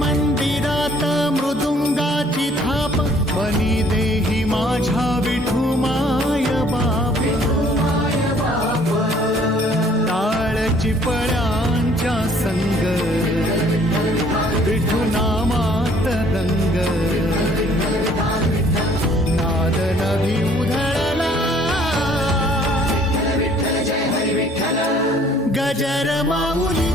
मंदिरात मृदुंगाची थाप बनी देही माझ्या विठू माय बाप टाळची पळ्यांच्या संग विठू नामात रंग नाद नभी उधळला गजर माऊली